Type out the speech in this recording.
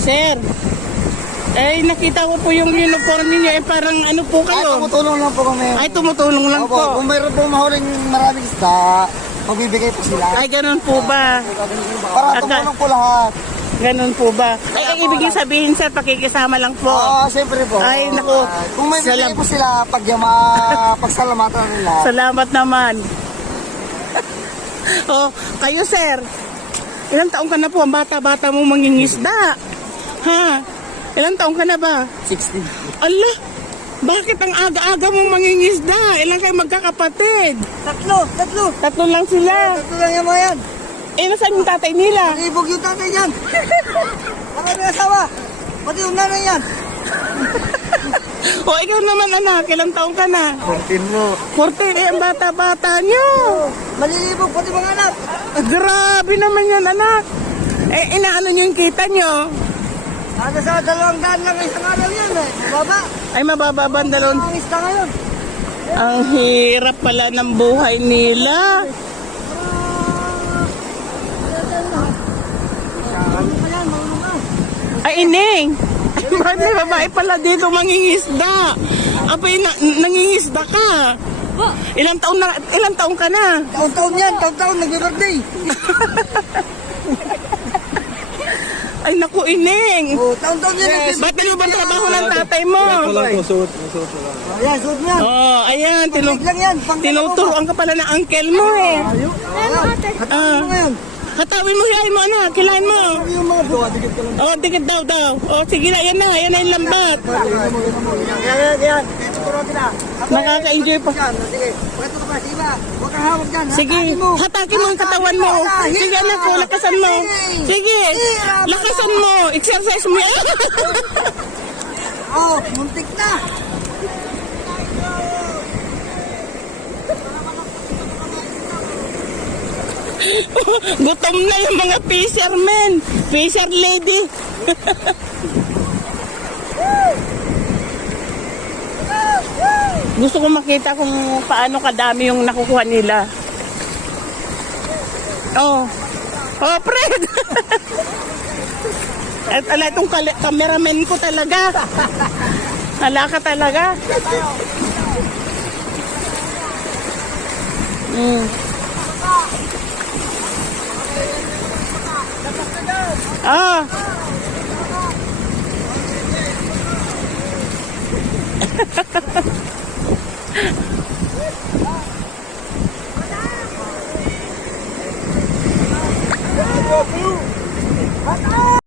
Sir, nakita ko po yung uniform niyo, parang ano po kayo? Tumutulong lang po kami. Ay, tumutulong lang Opo, po. kung mayroon po mahuling maraming isda, magbibigay po sila. Ay, ganun po ba? Para tumulong po lahat. Ganun po ba? Ay, ang ibig niyo sabihin, sir, pakikisama lang po. Oo, siyempre po. Ay, naku. Kung may bibigay po sila, pagsalamatan nila. Salamat naman. Oh, kayo, sir. Ilang taong ka na po? Ang bata-bata mong mangingisda. Ha? Ilang taong ka na ba? 60. Allah, bakit ang aga-aga mong mangingisda? Ilang kayo magkakapatid? Tatlo lang sila. Tatlo lang yung mga yan. Nasaan yung tatay nila? Ibog yung tatay yan. Baka may asawa. Pati yung nanay yan. O, ikaw naman, anak. Ilang taong ka na? 14 mo. 14, ang bata-bata nyo. Malilibog pati mga anak. Grabe naman yan, anak. Inaano nyo yung kita nyo? Ano sa 200 lang isang araw yan eh. Baba. Ay, mababa bandalon. Ang isda ngayon. Ang hirap pala ng buhay nila. Ay, Ining. Bakit may babae pala dito mangingisda? Abay, nangingisda ka. Ilang taon ka na? Taon-taon yan. Taon-taon nagbe-birthday. Ay, naku, Ining. Oh, taon-taon yan. Ba't ano ba trabaho ng tatay mo? Ayan, suot mo yan. Oh, ayan. Pag lang yan. Tinuturuan ka pala ng uncle mo eh. Hatawin mo ngayon. Hatawin mo, hiyain mo, anak. Kilain mo. Yung mga buwa, dikit ka lang. Oh, dikit daw. Oh, sige na, yan na. Yan na yung lambat. Yan. Tuturo kita. Nakaka-enjoy pa. Sige, pwesto ka pa. Sige ba? Huwag kang hawak dyan. Sige, hatakin mo yung katawan mo. Sige, anak ko, lakasan mo. Sige, lakasan mo. Exercise mo yan. Oh, muntik na. Gutom na yung mga fishermen. Fisher lady. Gusto ko makita kung paano kadami yung nakukuha nila. Oh, Fred. At ala, itong cameraman ko talaga. Ala ka talaga. Ah,